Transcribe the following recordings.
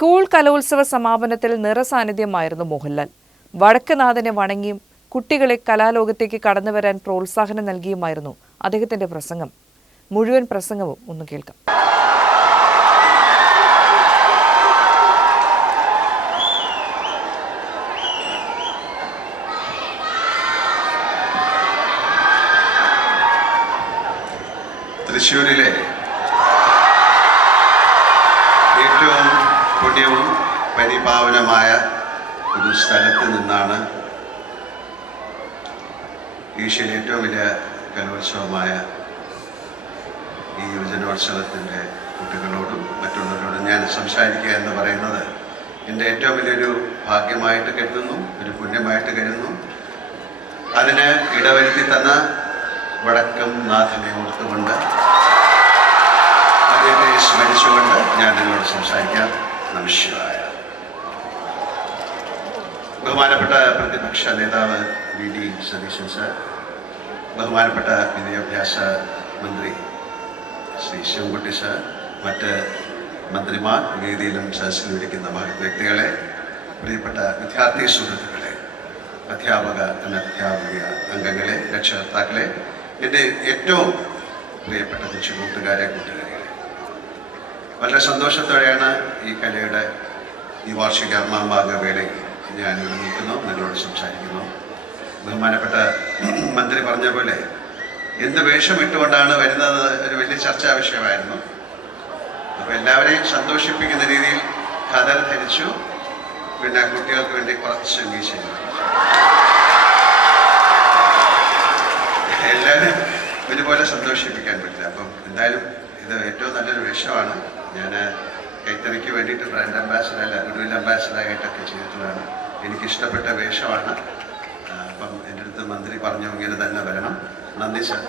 School കലോത്സവ സമാപനത്തിൽ നിറസാന്നിധ്യമായിരുന്നു മോഹൻലാൽ. വടക്കുനാഥനെ വണങ്ങിയും കുട്ടികളെ കലാലോകത്തേക്ക് കടന്നുവരാൻ പ്രോത്സാഹനം നൽകിയുമായിരുന്നു അദ്ദേഹത്തിന്റെ പ്രസംഗം. മുഴുവൻ പ്രസംഗവും ഒന്ന് കേൾക്കാം. തൃശ്ശൂരിലെ ഏറ്റവും പുണ്യവും പരിപാവനമായ ഒരു സ്ഥലത്ത് നിന്നാണ് ഏഷ്യയിലെ ഏറ്റവും വലിയ കലോത്സവമായ ഈ യുവജനോത്സവത്തിൻ്റെ കുട്ടികളോടും മറ്റുള്ളവരോടും ഞാൻ സംസാരിക്കുക എന്ന് പറയുന്നത് എൻ്റെ ഏറ്റവും വലിയൊരു ഭാഗ്യമായിട്ട് കരുതുന്നു, ഒരു പുണ്യമായിട്ട് കരുതുന്നു. അതിന് ഇടവരുത്തി തന്ന വടക്കം നാഥനെ ഓർത്തുകൊണ്ട് അദ്ദേഹത്തെ സ്മരിച്ചുകൊണ്ട് ഞാൻ നിങ്ങളോട് സംസാരിക്കാം. നമസ്കാര. ബഹുമാനപ്പെട്ട പ്രതിപക്ഷ നേതാവ് VD സതീശൻ സർ, ബഹുമാനപ്പെട്ട വിദ്യാഭ്യാസ മന്ത്രി ശ്രീ ശിവൻകുട്ടി സർ, മറ്റ് മന്ത്രിമാർ, വേദിയിലും സദസ്സിലും ഇരിക്കുന്ന മഹത് വ്യക്തികളെ, പ്രിയപ്പെട്ട വിദ്യാർത്ഥി സുഹൃത്തുക്കളെ, അധ്യാപക അനധ്യാപിക അംഗങ്ങളെ, രക്ഷകർത്താക്കളെ, എൻ്റെ ഏറ്റവും പ്രിയപ്പെട്ട കൊച്ചു കൂട്ടുകാരെ, കൂട്ടുകാരികളെ, വളരെ സന്തോഷത്തോടെയാണ് ഈ കലയുടെ ഈ വാർഷിക മാമാകവേളയിൽ ഞാൻ ഇവിടെ നിൽക്കുന്നു, നിങ്ങളോട് സംസാരിക്കുന്നു. ബഹുമാനപ്പെട്ട മന്ത്രി പറഞ്ഞ പോലെ എന്ത് വേഷം ഇട്ടുകൊണ്ടാണ് വരുന്നത് ഒരു വലിയ ചർച്ചാ വിഷയമായിരുന്നു. അപ്പോൾ എല്ലാവരെയും സന്തോഷിപ്പിക്കുന്ന രീതിയിൽ ഖദർ ധരിച്ചു, പിന്നെ കുട്ടികൾക്ക് വേണ്ടി കുറച്ച് മീശ. എല്ലാവരും ഒരുപോലെ സന്തോഷിപ്പിക്കാൻ പറ്റില്ല. അപ്പം എന്തായാലും ഇത് ഏറ്റവും നല്ലൊരു വേഷമാണ്. ഞാൻ കൈത്തറിക്ക് വേണ്ടിയിട്ട് ബ്രാൻഡ് അംബാസിഡർ അല്ല, ഗുഡ്വിൽ അംബാസിഡറായിട്ടൊക്കെ ചെയ്തിട്ടുള്ളതാണ്. എനിക്കിഷ്ടപ്പെട്ട വേഷമാണ്. അപ്പം എൻ്റെ അടുത്ത് മന്ത്രി പറഞ്ഞു ഇങ്ങനെ തന്നെ വരണം. നന്ദി സർ.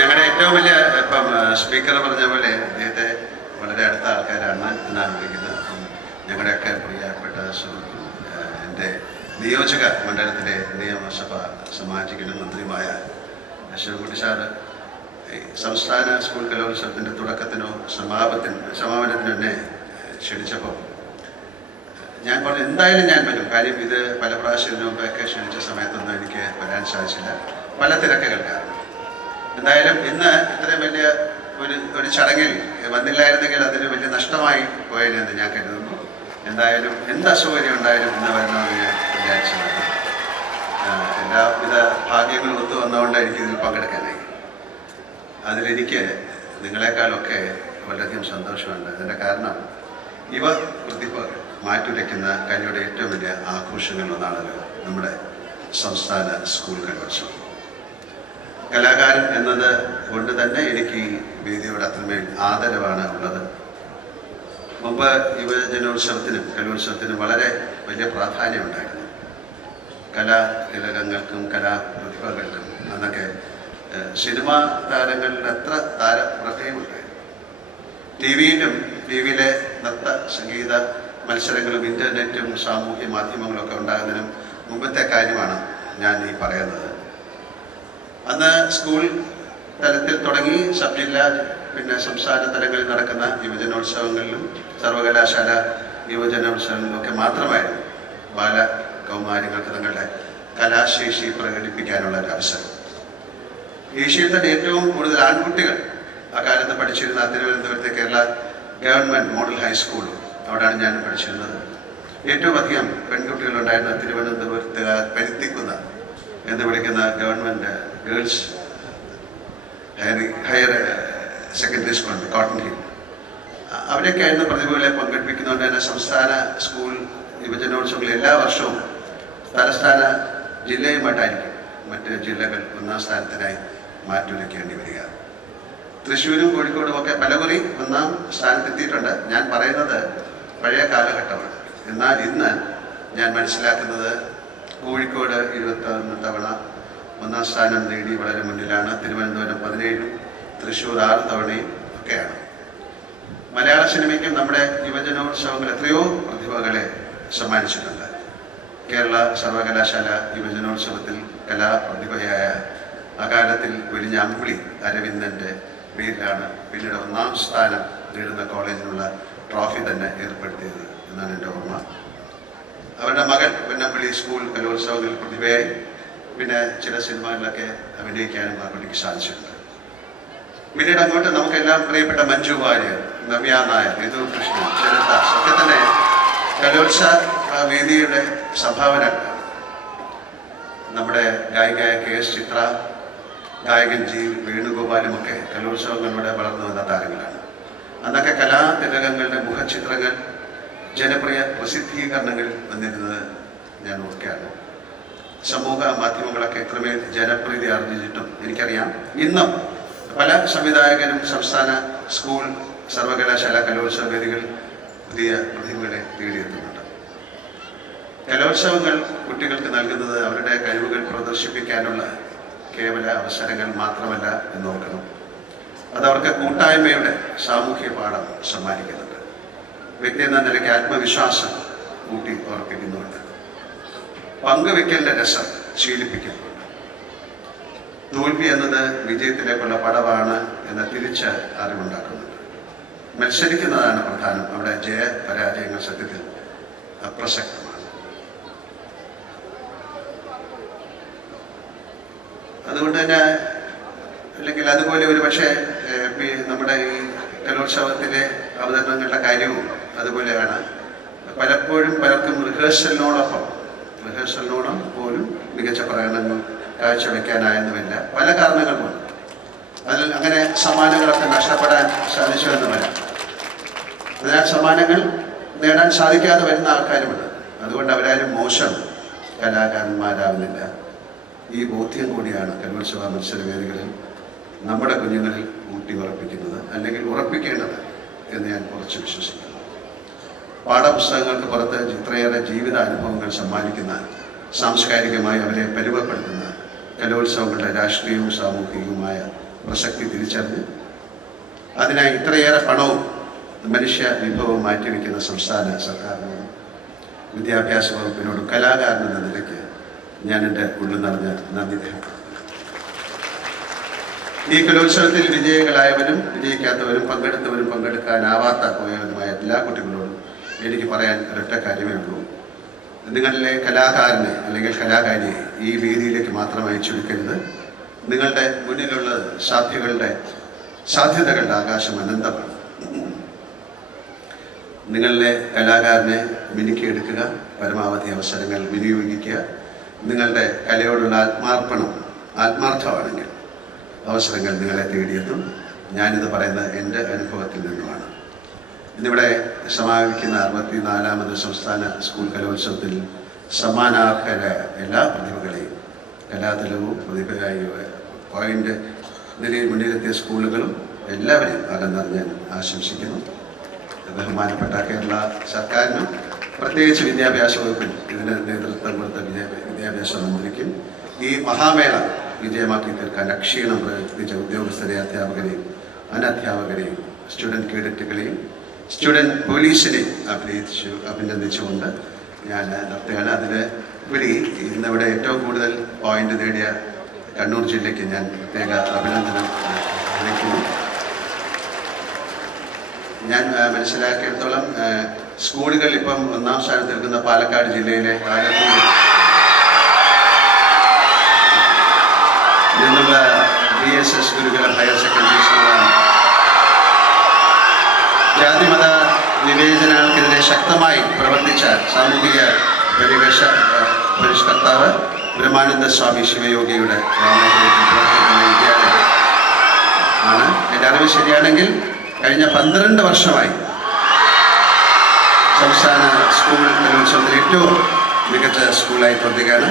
ഞങ്ങളുടെ ഏറ്റവും വലിയ ഇപ്പം സ്പീക്കർ പറഞ്ഞ പോലെ അദ്ദേഹത്തെ വളരെ അടുത്ത ആൾക്കാരാണ് എന്നാണ് വിളിക്കുന്നത്. ഞങ്ങളുടെയൊക്കെ പ്രിയപ്പെട്ട സുഹൃത്തും എൻ്റെ നിയോജക മണ്ഡലത്തിലെ നിയമസഭ സാമാജികനും മന്ത്രിയുമായ ശിവൻകുട്ടി സാറ് സംസ്ഥാന സ്കൂൾ കലോത്സവത്തിൻ്റെ തുടക്കത്തിനോ സമാപനത്തിനോ എന്നെ ക്ഷണിച്ചപ്പോൾ ഞാൻ പറഞ്ഞു എന്തായാലും ഞാൻ വരും. കാര്യം ഇത് പല പ്രാവശ്യത്തിനു മുമ്പൊക്കെ ക്ഷണിച്ച സമയത്തൊന്നും എനിക്ക് വരാൻ സാധിച്ചില്ല, പല തിരക്കുകൾ കാരണം. എന്തായാലും ഇന്ന് ഇത്രയും വലിയ ഒരു ചടങ്ങിൽ വന്നില്ലായിരുന്നെങ്കിൽ അതിന് വലിയ നഷ്ടമായി പോയതെന്ന് ഞാൻ കരുതുന്നു. എന്തായാലും എന്ത് അസൗകര്യം ഉണ്ടായാലും ഇന്ന് വരണമെന്ന് ഞാൻ വിചാരിച്ചതാണ്. എല്ലാവിധ ഭാഗ്യങ്ങളും ഒത്തു വന്നുകൊണ്ട് എനിക്കിതിൽ പങ്കെടുക്കാനായി. അതിലെനിക്ക് നിങ്ങളെക്കാളൊക്കെ വളരെയധികം സന്തോഷമുണ്ട്. അതിൻ്റെ കാരണം യുവ പ്രതിഭകൾ മാറ്റുരയ്ക്കുന്ന കലയുടെ ഏറ്റവും വലിയ ആഘോഷങ്ങളിലൊന്നാണല്ലോ നമ്മുടെ സംസ്ഥാന സ്കൂൾ കലോത്സവം. കലാകാരൻ എന്നത് കൊണ്ട് തന്നെ എനിക്ക് ഈ വേദിയോട് അത്രമേൽ ആദരവാണ് ഉള്ളത്. മുമ്പ് യുവജനോത്സവത്തിനും കലോത്സവത്തിനും വളരെ വലിയ പ്രാധാന്യമുണ്ടായിരുന്നു. കലാതിലകങ്ങൾക്കും കലാപ്രതിഭകൾക്കും അന്നൊക്കെ സിനിമാ താരങ്ങളുടെ അത്ര താരപ്രഭയുമുണ്ടായിരുന്നു. ടിവിയിലെ നൃത്ത സംഗീത മത്സരങ്ങളും ഇൻ്റർനെറ്റും സാമൂഹ്യ മാധ്യമങ്ങളൊക്കെ ഉണ്ടാകുന്നതിനും മുമ്പത്തെ കാര്യമാണ് ഞാൻ ഈ പറയുന്നത്. അന്ന് സ്കൂൾ തലത്തിൽ തുടങ്ങി സബ് ജില്ലാ പിന്നെ സംസ്ഥാന തലങ്ങളിൽ നടക്കുന്ന യുവജനോത്സവങ്ങളിലും സർവകലാശാല യുവജനോത്സവങ്ങളിലൊക്കെ മാത്രമായിരുന്നു ബാലകൗമാരികൾക്ക് തങ്ങളുടെ കലാശേഷി പ്രകടിപ്പിക്കാനുള്ള ഒരു അവസരം. ഏഷ്യയിൽ തന്നെ ഏറ്റവും കൂടുതൽ ആൺകുട്ടികൾ അക്കാലത്ത് പഠിച്ചിരുന്ന തിരുവനന്തപുരത്തെ കേരള ഗവൺമെൻറ് മോഡൽ ഹൈസ്കൂളും അവിടെയാണ് ഞാൻ പഠിച്ചിരുന്നത്. ഏറ്റവും അധികം പെൺകുട്ടികളുണ്ടായിരുന്ന തിരുവനന്തപുരത്ത് പരുത്തിക്കുന്ന എന്ന് വിളിക്കുന്ന government girls higher secondary school cotton hill, അവിടെയൊക്കെ ആയിരുന്നു പ്രതിഭകളെ പങ്കെടുപ്പിക്കുന്നതുകൊണ്ട് തന്നെ സംസ്ഥാന സ്കൂൾ യുവജനോത്സവങ്ങൾ എല്ലാ വർഷവും തലസ്ഥാന ജില്ലയുമായിട്ടായിരിക്കും മറ്റ് ജില്ലകൾ ഒന്നാം സ്ഥാനത്തിനായി മാറ്റുരയ്ക്കേണ്ടി വരിക. തൃശ്ശൂരും കോഴിക്കോടും ഒക്കെ പലകുറി ഒന്നാം സ്ഥാനത്തെത്തിയിട്ടുണ്ട്. ഞാൻ പറയുന്നത് പഴയ കാലഘട്ടമാണ്. എന്നാൽ ഇന്ന് ഞാൻ മനസ്സിലാക്കുന്നത് കോഴിക്കോട് 21 തവണ ഒന്നാം സ്ഥാനം നേടി വളരെ മുന്നിലാണ്. തിരുവനന്തപുരം 17, തൃശ്ശൂർ 6 തവണയും ഒക്കെയാണ്. മലയാള സിനിമയ്ക്കും നമ്മുടെ യുവജനോത്സവങ്ങൾ എത്രയോ പ്രതിഭകളെ സമ്മാനിച്ചിട്ടുണ്ട്. കേരള സർവകലാശാല യുവജനോത്സവത്തിൽ കലാപ്രതിഭയായ അകാലത്തിൽ ഒരിഞ്ഞ അമ്പിളി അരവിന്ദൻ്റെ പേരിലാണ് പിന്നീട് 1ാം സ്ഥാനം നേടുന്ന കോളേജിനുള്ള ട്രോഫി തന്നെ ഏർപ്പെടുത്തിയത് എന്നാണ് എൻ്റെ ഓർമ്മ. അവരുടെ മകൾ പൊന്നമ്പിളി സ്കൂൾ കലോത്സവങ്ങളിൽ പ്രതിഭയായി, പിന്നെ ചില സിനിമകളിലൊക്കെ അഭിനയിക്കാനും ആ കുട്ടിക്ക് സാധിച്ചിട്ടുണ്ട്. പിന്നീട് അങ്ങോട്ട് നമുക്കെല്ലാം പ്രിയപ്പെട്ട മഞ്ജു വാര്യർ, നവ്യ നായർ, ഋതു കൃഷ്ണൻ, ശരദാസ് ഒക്കെ തന്നെ കലോത്സവ വേദിയുടെ സംഭാവന. നമ്മുടെ ഗായികയായ KS ചിത്ര, ഗായകൻ G വേണുഗോപാലുമൊക്കെ കലോത്സവങ്ങളിലൂടെ വളർന്നു വന്ന താരങ്ങളാണ്. അന്നൊക്കെ കലാതിലകങ്ങളുടെ മുഖചിത്രങ്ങൾ ജനപ്രിയ പ്രസിദ്ധീകരണങ്ങളിൽ വന്നിരുന്നത് ഞാൻ ഓർക്കുകയാണ്. സമൂഹ മാധ്യമങ്ങളൊക്കെ എത്രമേൽ ജനപ്രീതി ആർജിച്ചിട്ടും എനിക്കറിയാം ഇന്നും പല സംവിധായകരും സംസ്ഥാന സ്കൂൾ സർവകലാശാല കലോത്സവ വേദികൾ പുതിയ പ്രതിഭകളെ തേടിയെത്തുന്നുണ്ട്. കലോത്സവങ്ങൾ കുട്ടികൾക്ക് നൽകുന്നത് അവരുടെ കഴിവുകൾ പ്രദർശിപ്പിക്കാനുള്ള കേവല അവസരങ്ങൾ മാത്രമല്ല എന്ന് ഓർക്കണം. അതവർക്ക് കൂട്ടായ്മയുടെ സാമൂഹ്യ പാഠം സമ്മാനിക്കുന്നുണ്ട്. വ്യക്തി എന്ന നിലയ്ക്ക് ആത്മവിശ്വാസം കൂട്ടി ഉറപ്പിക്കുന്നുണ്ട്. പങ്കുവെക്കലിൻ്റെ രസം ശീലിപ്പിക്കുന്നുണ്ട്. തോൽവി എന്നത് വിജയത്തിലേക്കുള്ള പടവാണ് എന്ന തിരിച്ച അറിവുണ്ടാക്കുന്നുണ്ട്. മത്സരിക്കുന്നതാണ് പ്രധാനം. അവിടെ ജയപരാജയങ്ങൾ സത്യത്തിൽ അപ്രസക്തമാണ്. അതുകൊണ്ട് തന്നെ അല്ലെങ്കിൽ അതുപോലെ ഒരു പക്ഷേ നമ്മുടെ ഈ കലോത്സവത്തിലെ അവതരണങ്ങളുടെ കാര്യവും അതുപോലെയാണ്. പലപ്പോഴും പലർക്കും റിഹേഴ്സലിനോടൊപ്പം പോലും മികച്ച പ്രകടനങ്ങൾ കാഴ്ചവെക്കാനായെന്നുമില്ല, പല കാരണങ്ങൾ കൊണ്ട്. അതിൽ അങ്ങനെ സമ്മാനങ്ങളൊക്കെ നഷ്ടപ്പെടാൻ സാധിച്ചു എന്ന് വരാം. അതിനാൽ സമ്മാനങ്ങൾ നേടാൻ സാധിക്കാതെ വരുന്ന ആൾക്കാരുമുണ്ട്. അതുകൊണ്ട് അവരാരും മോശം കലാകാരന്മാരാവുന്നില്ല. ഈ ബോധ്യം കൂടിയാണ് കലോത്സവ മത്സരവേദികളിൽ നമ്മുടെ കുഞ്ഞുങ്ങളിൽ ഊട്ടി ഉറപ്പിക്കുന്നത്, അല്ലെങ്കിൽ ഉറപ്പിക്കേണ്ടത് എന്ന് ഞാൻ കുറച്ച് വിശ്വസിക്കുന്നു. പാഠപുസ്തകങ്ങൾക്ക് പുറത്ത് ഇത്രയേറെ ജീവിതാനുഭവങ്ങൾ സമ്മാനിക്കുന്ന, സാംസ്കാരികമായി അവരെ പരുവപ്പെടുത്തുന്ന കലോത്സവങ്ങളുടെ രാഷ്ട്രീയവും സാമൂഹികവുമായ പ്രസക്തി തിരിച്ചറിഞ്ഞ് അതിനായി ഇത്രയേറെ പണവും മനുഷ്യ വിഭവവും മാറ്റിവെക്കുന്ന സംസ്ഥാന സർക്കാരിനോടും വിദ്യാഭ്യാസ വകുപ്പിനോടും കലാകാരൻ എന്ന നിലയ്ക്ക് ഞാൻ എൻ്റെ ഉള്ളിൽ നിറഞ്ഞ നന്ദി രേഖപ്പെടുത്തുന്നു. ഈ കലോത്സവത്തിൽ വിജയികളായവരും വിജയിക്കാത്തവരും പങ്കെടുത്തവരും പങ്കെടുക്കാനാവാത്ത പോയവരുമായ എല്ലാ കുട്ടികളോടും എനിക്ക് പറയാൻ ഒരൊറ്റ കാര്യമേ ഉള്ളൂ. നിങ്ങളിലെ കലാകാരനെ അല്ലെങ്കിൽ കലാകാരിയെ ഈ വേദിയിലേക്ക് മാത്രമായി ചുരുക്കരുത്. നിങ്ങളുടെ മുന്നിലുള്ള സാധ്യതകളുടെ ആകാശം അനന്തമാണ്. നിങ്ങളിലെ കലാകാരനെ മിനുക്കിയെടുക്കുക, പരമാവധി അവസരങ്ങൾ വിനിയോഗിക്കുക. നിങ്ങളുടെ കലയോടുള്ള ആത്മാർത്ഥമാണെങ്കിൽ അവസരങ്ങൾ നിങ്ങളെ തേടിയെത്തും. ഞാനിത് പറയുന്നത് എൻ്റെ അനുഭവത്തിൽ നിന്നുമാണ്. ഇന്നിവിടെ സമാപിക്കുന്ന 64ാമത് സംസ്ഥാന സ്കൂൾ കലോത്സവത്തിൽ സമ്മാനാർഹരായ എല്ലാ പ്രതിഭകളെയും, കലാതലവും പ്രതിഭയായി പോയിന്റ് നിലയിൽ മുന്നിലെത്തിയ സ്കൂളുകളും എല്ലാവരെയും അകന്നറിഞ്ഞ് ഞാൻ ആശംസിക്കുന്നു. ബഹുമാനപ്പെട്ട കേരള സർക്കാരിനും പ്രത്യേകിച്ച് വിദ്യാഭ്യാസ വകുപ്പിനും ഇതിന് നേതൃത്വം കൊടുത്ത വിദ്യാഭ്യാസ മന്ത്രിക്കും ഈ മഹാമേള വിജയമാക്കി തീർക്കാൻ അക്ഷീണം പ്രവർത്തിച്ച ഉദ്യോഗസ്ഥരെ, അധ്യാപകരെയും അനധ്യാപകരെയും സ്റ്റുഡൻറ് കേഡറ്റുകളെയും സ്റ്റുഡൻറ് പോലീസിനെയും അഭിനന്ദിച്ചുകൊണ്ട് ഞാൻ നിർത്തുകയാണ്. അതിന് ഉപരി ഇന്നിവിടെ ഏറ്റവും കൂടുതൽ പോയിന്റ് നേടിയ കണ്ണൂർ ജില്ലയ്ക്ക് ഞാൻ പ്രത്യേക അഭിനന്ദനം അറിയിക്കുന്നു. ഞാൻ മനസ്സിലാക്കിയിടത്തോളം സ്കൂളുകൾ ഇപ്പം 1ാം സ്ഥാനത്ത് നിൽക്കുന്ന പാലക്കാട് ജില്ലയിലെ ആലത്തൂർ നിന്നുള്ള BSS ഗുരുകുലം ഹയർ സെക്കൻഡറി സ്കൂളാണ്. ജാതിമത വിവേചനങ്ങൾക്കെതിരെ ശക്തമായി പ്രവർത്തിച്ച സാമൂഹിക പരിവേഷ പരിഷ്കർത്താവ് ബ്രഹ്മാനന്ദ സ്വാമി ശിവയോഗിയുടെ വിദ്യാലയം ആണ്. എൻ്റെ അറിവ് ശരിയാണെങ്കിൽ കഴിഞ്ഞ 12 വർഷമായി സംസ്ഥാന സ്കൂൾ കലോത്സവത്തിൽ ഏറ്റവും മികച്ച സ്കൂളായി പ്രവർത്തിക്കുകയാണ്.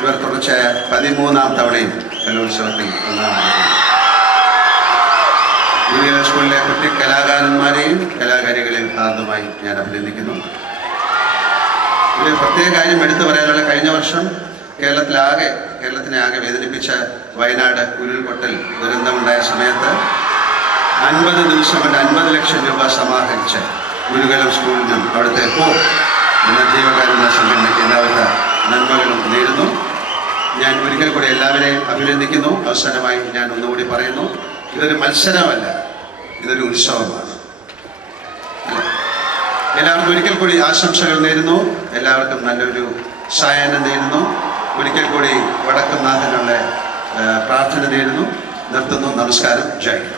ഇവർ തുടർച്ചയായ 13ാം തവണയും കലോത്സവത്തിൽ ഒന്നാമതെത്തുന്നു. ഗുരുകുല സ്കൂളിലെ കുട്ടി കലാകാരന്മാരെയും കലാകാരികളെയും ഹാർദമായി ഞാൻ അഭിനന്ദിക്കുന്നു. ഒരു പ്രത്യേക കാര്യം എടുത്തു പറയാനുള്ള, കഴിഞ്ഞ വർഷം കേരളത്തിനെ ആകെ വേദനിപ്പിച്ച വയനാട് ഉരുൾപൊട്ടൽ ദുരന്തമുണ്ടായ സമയത്ത് 50 ദിവസം കൊണ്ട് 50 ലക്ഷം രൂപ സമാഹരിച്ച് ഗുരുകുലം സ്കൂളിനും അവിടുത്തെ എന്ന ജീവകാരുണ്യ സംഘടനയ്ക്ക് എല്ലാവിധ നന്മകളും നേരുന്നു. ഞാൻ ഒരിക്കൽ കൂടി എല്ലാവരെയും അഭിനന്ദിക്കുന്നു. അവസാനമായി ഞാൻ ഒന്നുകൂടി പറയുന്നു, ഇതൊരു മത്സരമല്ല, ഇതൊരു ഉത്സവമാണ്. എല്ലാവർക്കും ഒരിക്കൽ കൂടി ആശംസകൾ നേരുന്നു. എല്ലാവർക്കും നല്ലൊരു സായാഹ്നം നേരുന്നു. ഒരിക്കൽ കൂടി വടക്കുംനാഥനുള്ള പ്രാർത്ഥന നേരുന്നു. നിർത്തുന്നു. നമസ്കാരം. ജയ്.